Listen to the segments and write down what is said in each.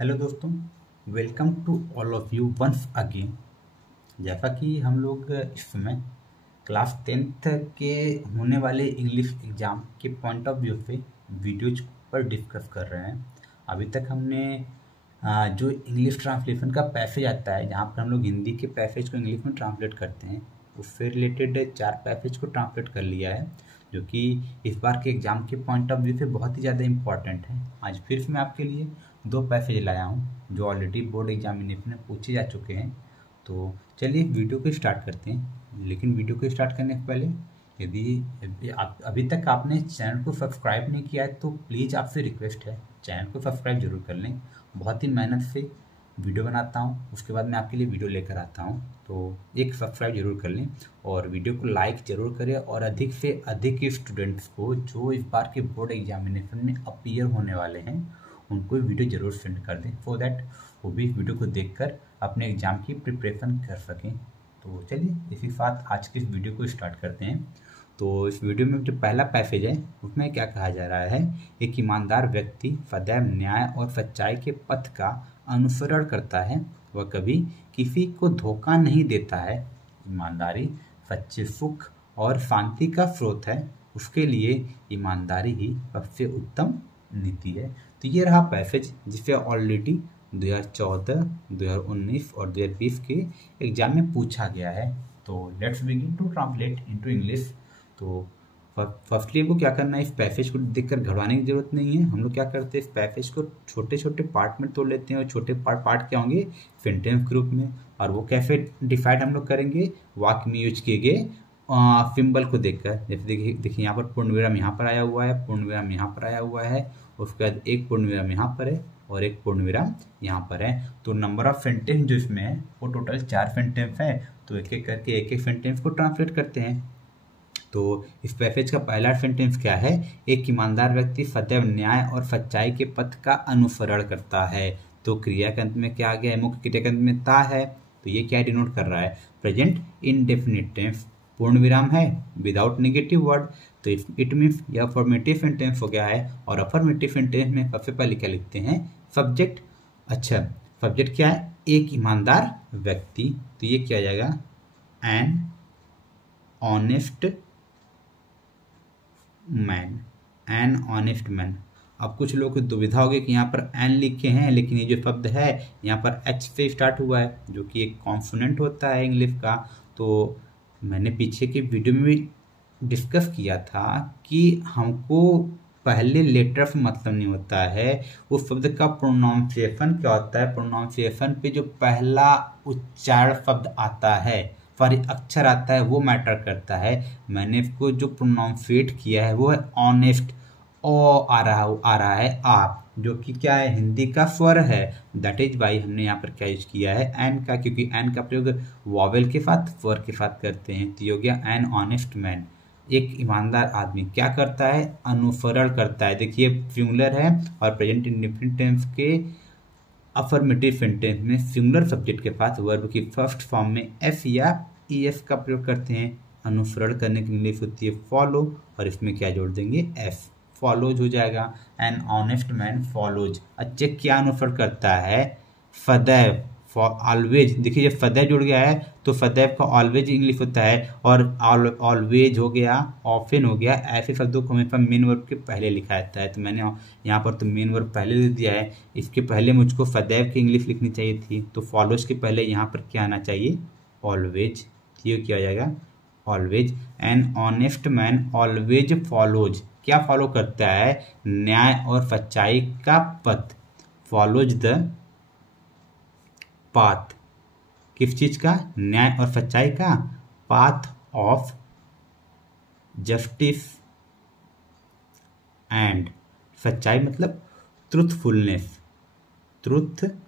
Hello दोस्तों, welcome to all of you once again. जैसा कि हम लोग इस समय क्लास 10th के होने वाले इंग्लिश एग्ज़ाम के पॉइंट ऑफ व्यू से वीडियोज पर डिस्कस कर रहे हैं। अभी तक हमने जो इंग्लिश ट्रांसलेशन का पैसेज आता है, जहाँ पर हम लोग हिंदी के पैसेज को इंग्लिश में ट्रांसलेट करते हैं, उससे रिलेटेड 4 पैसेज को ट्रांसलेट कर लिया है, जो कि इस बार के एग्ज़ाम के पॉइंट ऑफ व्यू से बहुत ही ज़्यादा इम्पॉर्टेंट है। आज फिर से मैं आपके लिए 2 पैसेज लाया हूँ जो ऑलरेडी बोर्ड एग्जामिनेशन में पूछे जा चुके हैं। तो चलिए वीडियो को स्टार्ट करते हैं। लेकिन वीडियो को स्टार्ट करने से पहले यदि अभी तक आपने चैनल को सब्सक्राइब नहीं किया है तो प्लीज़ आपसे रिक्वेस्ट है, चैनल को सब्सक्राइब जरूर कर लें। बहुत ही मेहनत से वीडियो बनाता हूँ, उसके बाद मैं आपके लिए वीडियो लेकर आता हूँ, तो एक सब्सक्राइब जरूर कर लें और वीडियो को लाइक जरूर करें और अधिक से अधिक स्टूडेंट्स को जो इस बार के बोर्ड एग्जामिनेशन में अपीयर होने वाले हैं उनको वीडियो जरूर सेंड कर दें, सो दैट वो भी इस वीडियो को देखकर अपने एग्ज़ाम की प्रिपरेशन कर सकें। तो चलिए इसी साथ आज के इस वीडियो को स्टार्ट करते हैं। तो इस वीडियो में जो पहला पैसेज है उसमें क्या कहा जा रहा है, एक ईमानदार व्यक्ति सदैव न्याय और सच्चाई के पथ का अनुसरण करता है, वह कभी किसी को धोखा नहीं देता है। ईमानदारी सच्चे सुख और शांति का स्रोत है, उसके लिए ईमानदारी ही सबसे उत्तम नीति है। तो ये रहा पैसेज जिसे ऑलरेडी 2014, 2019 और 2020 के एग्जाम में पूछा गया है। तो let's begin to translate into English. तो फर्स्टली वो क्या करना है, इस पैसेज को देखकर घबराने की जरूरत नहीं है। हम लोग क्या करते हैं, इस पैसेज को छोटे छोटे पार्ट में तोड़ लेते हैं और छोटे पार्ट क्या होंगे, सेंटेंस ग्रुप में। और वो कैसे डिसाइड हम लोग करेंगे, वाक्य में यूज किए गए सिंबल को देखकर। जैसे देखिए यहाँ पर पूर्ण विराम यहाँ पर आया हुआ है, पूर्ण विराम यहाँ पर आया हुआ है, उसके बाद एक पूर्ण विराम यहाँ पर है और एक पूर्ण विराम यहाँ पर है। तो नंबर ऑफ सेंटेंस जो इसमें है वो टोटल 4 सेंटेंस है। तो एक एक करके एक एक सेंटेंस को ट्रांसलेट करते हैं। तो इस पैसेज का पहला सेंटेंस क्या है, एक ईमानदार व्यक्ति सदैव न्याय और सच्चाई के पथ का अनुसरण करता है। तो क्रिया के अंत में क्या आ गया है, मुख्य क्रिया के अंत में ता है। तो ये क्या डिनोट कर रहा है, प्रेजेंट इंडेफिनिट टेंस, पूर्ण विराम है विदाउट नेगेटिव वर्ड। तो इट मीन्स यह अफर्मेटिव सेंटेंस हो गया है। और अफर्मेटिव सेंटेंस में सबसे पहले क्या लिखते हैं, सब्जेक्ट। अच्छा, सब्जेक्ट क्या है, एक ईमानदार व्यक्ति। तो ये क्या आ जाएगा, an honest man, an honest man. अब कुछ लोग को दुविधा होगी कि यहाँ पर एन लिखे हैं, लेकिन ये जो शब्द है यहाँ पर एच से स्टार्ट हुआ है, जो कि एक कॉन्सोनेंट होता है इंग्लिश का। तो मैंने पीछे की वीडियो में भी डिस्कस किया था कि हमको पहले लेटर से मतलब नहीं होता है, उस शब्द का प्रोनाउंसिएशन क्या होता है। प्रोनाउंसिएशन पे जो पहला उच्चारण शब्द आता है, पर अक्षर आता है, वो मैटर करता है। मैंने इसको जो प्रोनाउंसिएट किया है वो है ऑनेस्ट, ओ आ रहा है आप, जो कि क्या है, हिंदी का स्वर है। दैट इज वाई हमने यहाँ पर क्या यूज किया है, एन का, क्योंकि एन का प्रयोग वॉवेल के साथ स्वर के साथ करते हैं। तो ये हो गया एन ऑनेस्ट मैन, एक ईमानदार आदमी क्या करता है, अनुसरण करता है। देखिए सिंगुलर है और प्रेजेंट इंडेफिनिट टेंस के अफर्मेटिव सेंटेंस में सिंगुलर सब्जेक्ट के पास वर्ब की फर्स्ट फॉर्म में एफ या ई एस का प्रयोग करते हैं। अनुसरण करने की इंग्लिश होती है फॉलो, और इसमें क्या जोड़ देंगे, एफ, फॉलोज हो जाएगा। An honest man follows. अच्छा, क्या अनुसरण करता है, सदैव, ऑलवेज। देखिए जब सदैव जुड़ गया है तो सदैव का ऑलवेज इंग्लिश होता है, और ऑलवेज हो गया, ऑफन हो गया, ऐसे शब्दों को हमेशा मेन वर्ब के पहले लिखा जाता है। तो मैंने यहाँ पर तो मेन वर्ब पहले दे दिया है, इसके पहले मुझको सदैव की इंग्लिश लिखनी चाहिए थी। तो फॉलोज के पहले यहाँ पर क्या आना चाहिए, ऑलवेज। ये क्या हो जाएगा, always. An honest man always follows, क्या फॉलो करता है, न्याय और सच्चाई का पथ। फॉलोज द पाथ, किस चीज का, न्याय और सच्चाई का, पाथ ऑफ जस्टिस एंड, सच्चाई मतलब ट्रूथफुलनेस, ट्रूथफुलनेस।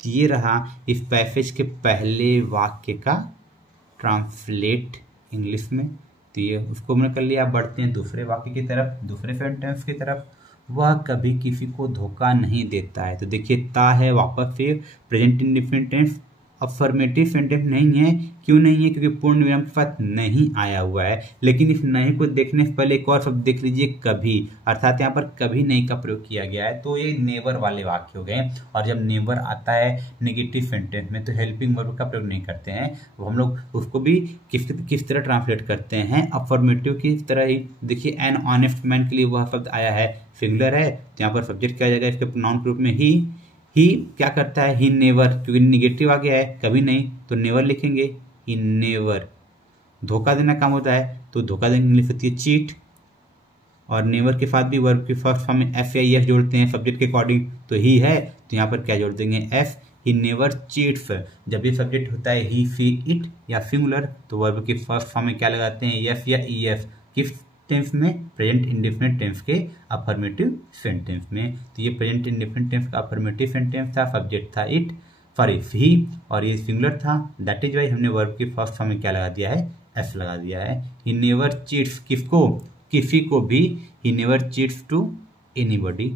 ये रहा इस पैसेज के पहले वाक्य का ट्रांसलेट इंग्लिश में। तो ये उसको हमने कर लिया। बढ़ते हैं दूसरे वाक्य की तरफ, दूसरे सेंटेंस की तरफ। वह कभी किसी को धोखा नहीं देता है। तो देखिए ता है, वापस से present indefinite tense affirmative sentence नहीं है। क्यों नहीं है? क्योंकि पूर्ण विराम के साथ नहीं आया हुआ है। लेकिन इस नहीं को देखने से पहले एक और शब्द देख लीजिए, कभी, अर्थात यहाँ पर कभी नहीं का प्रयोग किया गया है, तो ये नेवर वाले वाक्य हो गए। और जब नेवर आता है नेगेटिव सेंटेंस में तो हेल्पिंग वर्ब का प्रयोग नहीं करते हैं, वो हम लोग उसको भी किस तरह ट्रांसलेट करते हैं, अफर्मेटिव की तरह ही। देखिए एन ऑनेस्ट मैन के लिए वह शब्द आया है, सिंगुलर है, तो यहाँ पर सब्जेक्ट क्या आ जाएगा, इसके नाउन रूप में ही क्या करता है, ही नेवर, क्योंकि निगेटिव आ गया है कभी नहीं तो नेवर लिखेंगे, ही नेवर। धोखा देना काम होता है तो धोखा देने इंग्लिश होती है चीट, और नेवर के साथ भी वर्ब के फर्स्ट फॉर्म में एफ या ई एस जोड़ते हैं सब्जेक्ट के अकॉर्डिंग, तो ही है तो यहाँ पर क्या जोड़ देंगे, एफ। ही नेवर चीट्स, जब ये सब्जेक्ट होता है ही सी इट या सिंगुलर तो वर्ब के फर्स्ट फॉर्म में क्या लगाते हैं, एफ या ई एस, किस टेंस में, प्रेजेंट इंडेफिनिट टेंस के अफर्मेटिव सेंटेंस में। तो ये प्रेजेंट इंडेफिनिट टेंस का अफर्मेटिव सेंटेंस था, सब्जेक्ट था इट, सॉरी ही, और ये सिंगुलर था, दैट इज वाई हमने वर्ब के फर्स्ट फॉर्म में क्या लगा दिया है, एफ लगा दिया है। ही नेवर चीट्स, किसको, किसी को भी, he never cheats to anybody,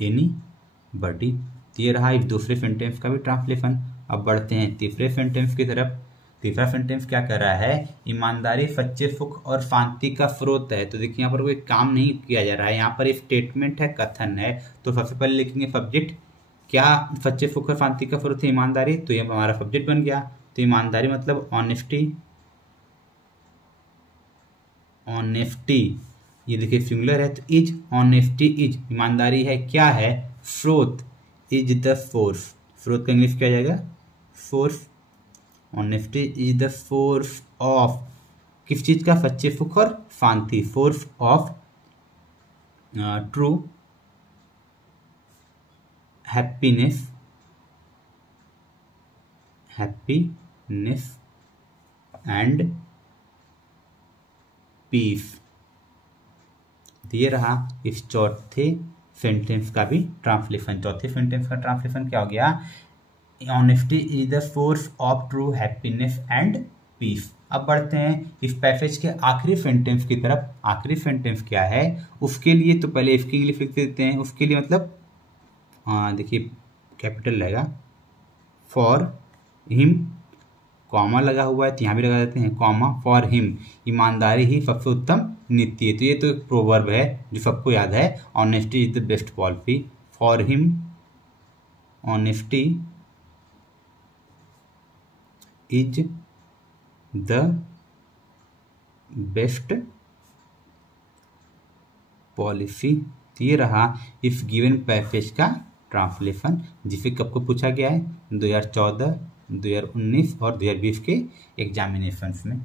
anybody. ये रहा इस दूसरे सेंटेंस का भी ट्रांसलेशन। अब बढ़ते हैं तीसरे सेंटेंस की तरफ। तीसरा सेंटेंस क्या कर रहा है, ईमानदारी सच्चे सुख और शांति का स्रोत है। तो देखिए यहाँ पर कोई काम नहीं किया जा रहा है, यहाँ पर एक स्टेटमेंट है, कथन है। तो सबसे पहले लिखेंगे सब्जेक्ट, क्या सच्चे सुख और शांति का स्रोत है ईमानदारी, तो ये हमारा सब्जेक्ट बन गया। तो ईमानदारी मतलब ऑनेस्टी, ऑनेस्टी, ये देखिए सिंगुलर है तो इज, ऑनेस्टी इज, ईमानदारी है क्या है, स्रोत, इज द सोर्स, स्रोत का इंग्लिश क्या जाएगा, source. Honesty is the source of, किस चीज का, सच्चे सुख और शांति, source of true happiness, happiness and peace. ये रहा इस चौथे सेंटेंस का भी ट्रांसलेशन। चौथे सेंटेंस का ट्रांसलेशन क्या हो गया, honesty is the source of true happiness and peace. अब बढ़ते हैं इस पैसेज के आखिरी सेंटेंस की तरफ। आखिरी सेंटेंस क्या है, उसके लिए तो पहले इसकी इंग्लिश लिख देते हैं। उसके लिए मतलब देखिए कैपिटल रहेगा, फॉर हिम, कॉमा लगा हुआ है तो यहाँ भी लगा देते हैं कॉमा, फॉर हिम, ईमानदारी ही सबसे उत्तम नीति है। तो ये तो एक प्रोवर्ब है जो सबको याद है, honesty is the best policy, for him honesty is the best policy. तो ये रहा इस गिवन पैसेज का ट्रांसलेशन, जिसे कब को पूछा गया है, 2014, 2019 और 2020 के एग्जामिनेशंस में।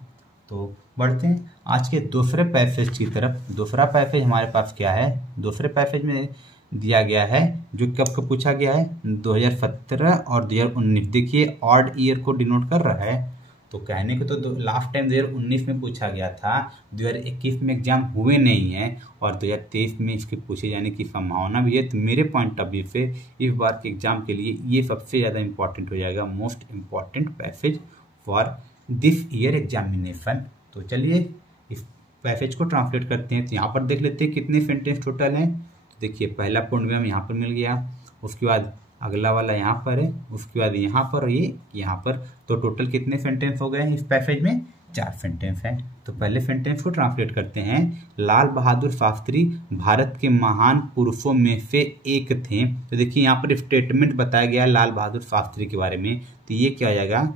तो बढ़ते हैं आज के दूसरे पैसेज की तरफ। दूसरा पैसेज हमारे पास क्या है, दूसरे पैसेज में दिया गया है जो कब को पूछा गया है, 2017 और 2019। देखिए ऑड ईयर को डिनोट कर रहा है, तो कहने को तो लास्ट टाइम 2019 में पूछा गया था, 2021 में एग्जाम हुए नहीं है और 2023 में इसके पूछे जाने की संभावना भी है। तो मेरे पॉइंट ऑफ व्यू से इस बार के एग्जाम के लिए ये सबसे ज़्यादा इंपॉर्टेंट हो जाएगा, most important passage for this year examination. तो चलिए इस पैसेज को ट्रांसलेट करते हैं। तो यहाँ पर देख लेते हैं कितने सेंटेंस टोटल हैं। तो देखिए पहला पूर्ण विराम यहाँ पर मिल गया, उसके बाद अगला वाला यहाँ पर है, उसके बाद यहाँ पर और ये यहाँ पर। तो टोटल कितने सेंटेंस हो गए हैं इस पैसेज में, 4 सेंटेंस हैं। तो पहले सेंटेंस को ट्रांसलेट करते हैं। लाल बहादुर शास्त्री भारत के महान पुरुषों में से एक थे। तो देखिए यहाँ पर स्टेटमेंट बताया गया है लाल बहादुर शास्त्री के बारे में, तो ये क्या हो जाएगा,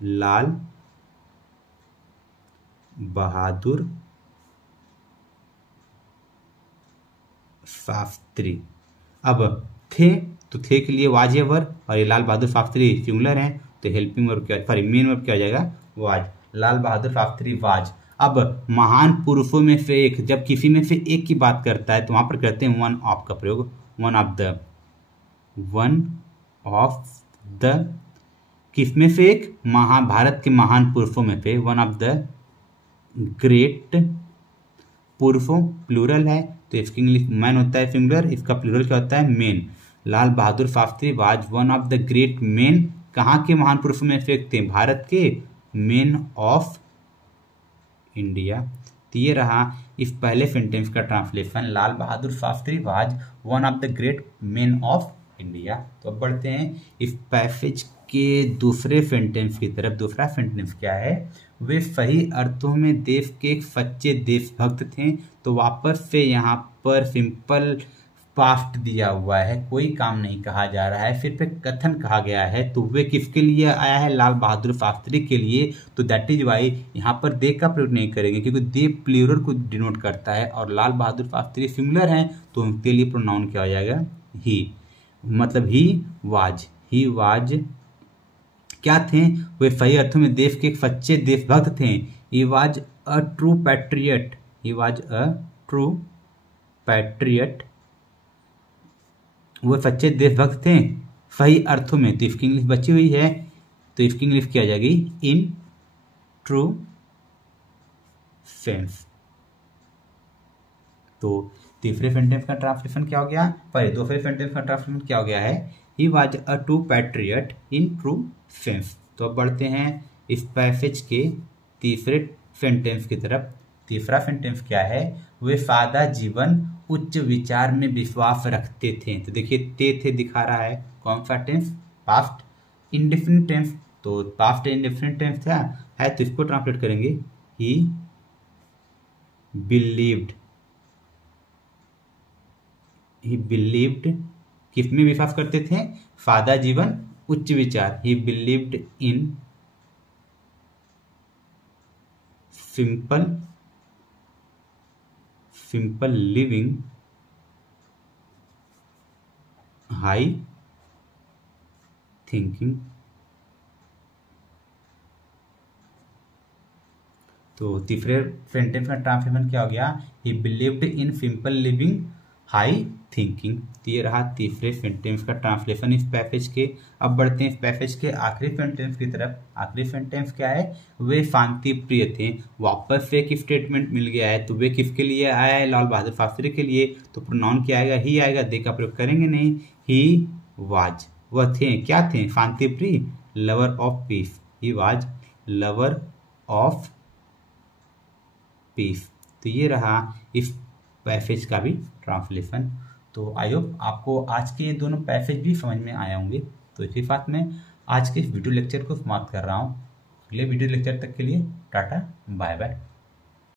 लाल बहादुर शास्त्री। अब थे तो थे के लिए वाज है वर्ब, और ये लाल बहादुर शास्त्री सिंगुलर हैं तो हेल्पिंग वर्ब क्या, सॉरी मेन वर्ब क्या हो जाएगा, वाज। लाल बहादुर शास्त्री वाज। अब महान पुरुषों में से एक, जब किसी में से एक की बात करता है तो वहां पर करते हैं वन ऑफ का प्रयोग, वन ऑफ द, किसमें से एक, भारत के महान पुरुषों में से, वन ऑफ द ग्रेट, पुरुषों प्लूरल है तो इसकी इंग्लिश मैन होता है सिंगुलर, इसका प्लूरल क्या होता है, main. Lal Bahadur Shastri was one of the great main, कहाँ के महान पुरुषों में से एक थे, भारत के, मेन ऑफ इंडिया। तो ये रहा इस पहले सेंटेंस का translation, Lal Bahadur Shastri was one of the great main of India. तो अब बढ़ते हैं इस पैसेज के दूसरे सेंटेंस की तरफ। दूसरा सेंटेंस क्या है? वे सही अर्थों में देश के एक सच्चे देशभक्त थे। तो वापस से यहाँ पर सिंपल पास्ट दिया हुआ है, कोई काम नहीं कहा जा रहा है, सिर्फ एक कथन कहा गया है। तो वे किसके लिए आया है? लाल बहादुर शास्त्री के लिए। तो दैट इज वाई यहाँ पर दे का प्रयोग नहीं करेंगे, क्योंकि दे प्लूरल को डिनोट करता है और लाल बहादुर शास्त्री सिंगुलर हैं, तो उनके लिए प्रोनाउन क्या हो जाएगा? ही। मतलब ही वाज क्या थे? वे सही अर्थों में देश के एक सच्चे देशभक्त थे। He was a true patriot. He was a true patriot. वो सच्चे देशभक्त थे सही अर्थों में। तो इसकी इंग्लिश बची हुई है, तो इसकी इंग्लिश क्या आ जाएगी? In true sense. तो तीसरे सेंटेंस का ट्रांसलेशन क्या हो गया? पहले दूसरे सेंटेंस का ट्रांसलेशन क्या हो गया है? He was a true patriot in true sense. तो अब बढ़ते हैं इस पैसेज के तीसरे सेंटेंस की तरफ। तीसरा सेंटेंस क्या है? वे सादा जीवन उच्च विचार में विश्वास रखते थे। तो देखिए थे दिखा रहा है, कौन सा टेंस? Past indefinite tense. तो पास्ट इंडेफिनिट टेंस था है, तो इसको ट्रांसलेट करेंगे ही बिलीव्ड। ही बिलीव्ड किस में विश्वास करते थे? सादा जीवन उच्च विचार। ही believed in simple living, high thinking. तो तीसरे सेंटेंस का ट्रांसलेशन क्या हो गया? ही believed in simple living, high thinking. तो ये रहा तीसरे सेंटेंस का ट्रांसलेशन इस पैसेज के। अब बढ़ते हैं इस पैसेज के आखिरी सेंटेंस की तरफ। आखिरी सेंटेंस क्या है? वे शांति प्रिय थे। वापस से एक स्टेटमेंट मिल गया है, तो वे किसके लिए आया है? लाल बहादुर शास्त्री के लिए। तो प्रोनाउन क्या आएगा? ही आएगा, दे का प्रयोग करेंगे नहीं। ही वाज, वह थे, क्या थे? शांति प्रिय, lover of peace. He was lover of peace. तो ये रहा इस पैसेज का भी ट्रांसलेशन। तो आई होप आपको आज के ये दोनों पैसेज भी समझ में आए होंगे। तो इसी साथ में आज के इस वीडियो लेक्चर को समाप्त कर रहा हूँ। अगले वीडियो लेक्चर तक के लिए टाटा बाय बाय।